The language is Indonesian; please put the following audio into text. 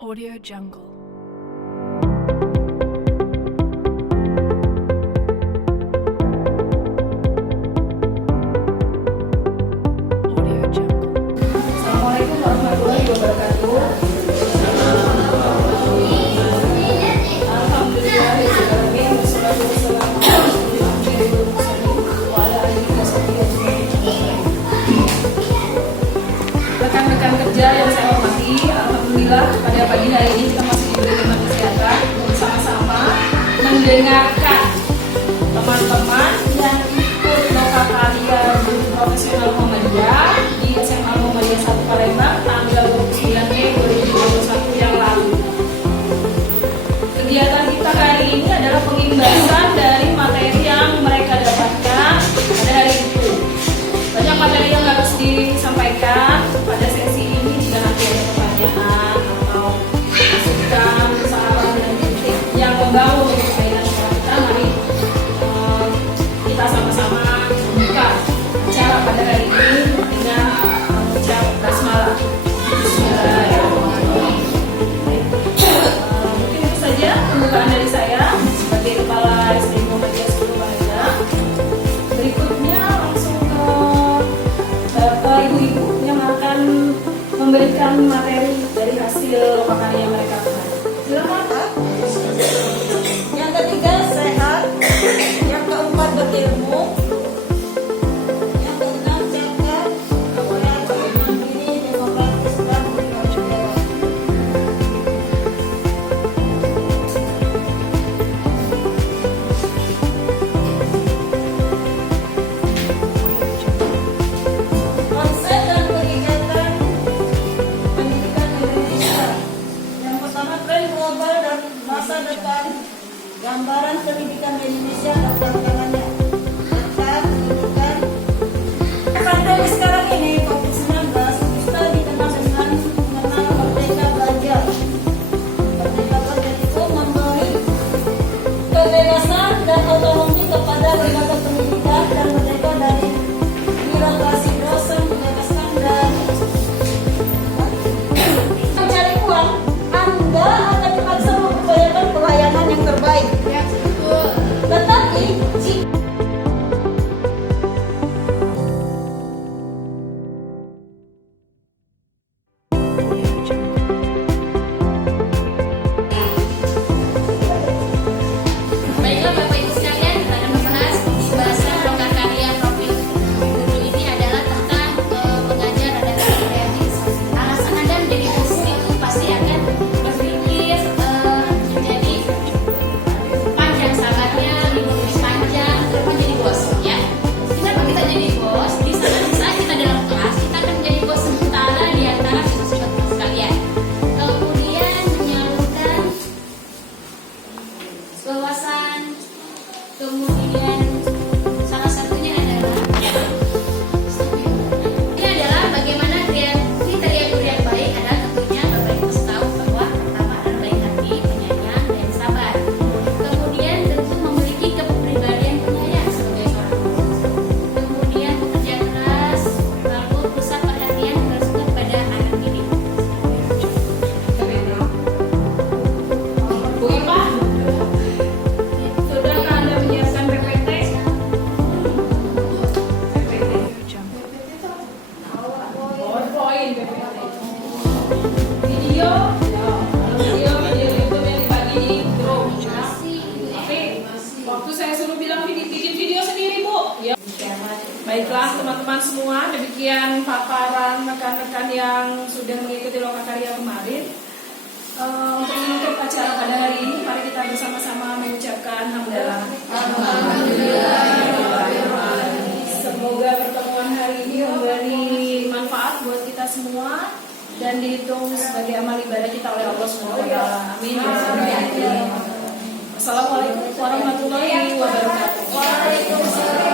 Audio Jungle. Audio Jungle. Assalamualaikum warahmatullahi wabarakatuh. Alhamdulillahirobbilalamin wassalatu wassalamu ala asyrofil mursalin wa ala alihi washabihi ajmain. Rekan-rekan kerja yang saya hormati, alhamdulillah pada pagi hari ini kita masih diberi teman kesehatan untuk sama-sama mendengarkan teman-teman yang ikut lokal karya guru profesional Muhammadiyah di SMA Muhammadiyah 1 Palembang tanggal 29 Mei 2021 yang lalu. Kegiatan kita hari ini adalah pengimbasan dari materi yang mereka dapatkan pada hari itu. Banyak materi yang harus disampaikan pada sesi ini. Jika nanti ada pertanyaan atau masukan, saran dan kritik yang membangun kebaikan sekolah kita, mari kita sama-sama membuka acara pada hari ini dengan mengucap basmalah. Bismillahirrahmanirrahim. Mungkin itu saja pembukaan dari saya sebagai Kepala SD Muhammadiyah 10 Palembang. Berikutnya langsung ke Bapak Ibu-Ibu yang akan memberikan materi dari hasil lokal karya mereka kemarin. Silakan Pak. Yang ketiga sehat, yang keempat berilmu, yang keenam cakap, yang mandiri, demokratis dan bertanggung jawab. Konsep dan kegiatan pendidikan Indonesia. Yang pertama, tren global dan masa depan. Gambaran pendidikan di Indonesia dan tantangannya. Tentang pendidikan. Pandemi sekarang ini COVID-19 bisa dikenal dengan mengenal merdeka belajar. Merdeka belajar itu memberi kebebasan dan otonomi kepada lembaga pendidikan dan merdeka dari birokrasi dosen, bebaskan dan mencari uang. Anda akan dipaksa mempercayakan pelayanan yang terbaik. Tetapi jika Audio Jungle. Baiklah Bapak Ibu sekalian, kita akan membahas pembahasan lokal karya profil guru ini adalah tentang mengajar adalah kreatif. Alasan Anda menjadi guru itu pasti akan berpikir menjadi panjang sabarnya, lebih panjang, terus menjadi bos ya. Kenapa kita jadi bos? Di saat kita dalam kelas, kita akan menjadi bos sementara di antara siswa-siswa sekalian. Kemudian menyalurkan wawasan, kemudian salah satunya adalah ini adalah bagaimana kriteria guru yang baik adalah tentunya Bapak Ibu tahu bahwa pertama adalah baik hati, penyayang, dan sabar. Kemudian tentu memiliki kepribadian penyayang sebagai seorang guru. Kemudian bekerja keras, lalu pusat perhatian harus kepada anak didik. Bu Ipa, sudahkah Anda menyiapkan PPT? Audio Jungle. PowerPoint PPT. Video, video YouTube yang dibagi di grup. Ya. Tapi waktu saya suruh bilang bikin video sendiri Bu. Ya. Baiklah teman-teman semua, demikian paparan rekan-rekan yang sudah mengikuti lokal karya kemarin. Untuk menutup acara pada hari ini, mari kita bersama-sama mengucapkan hamdalah. Semoga pertemuan hari ini memberi manfaat buat kita semua dan dihitung sebagai amal ibadah kita oleh Allah SWT. Amin. Assalamualaikum warahmatullahi wabarakatuh.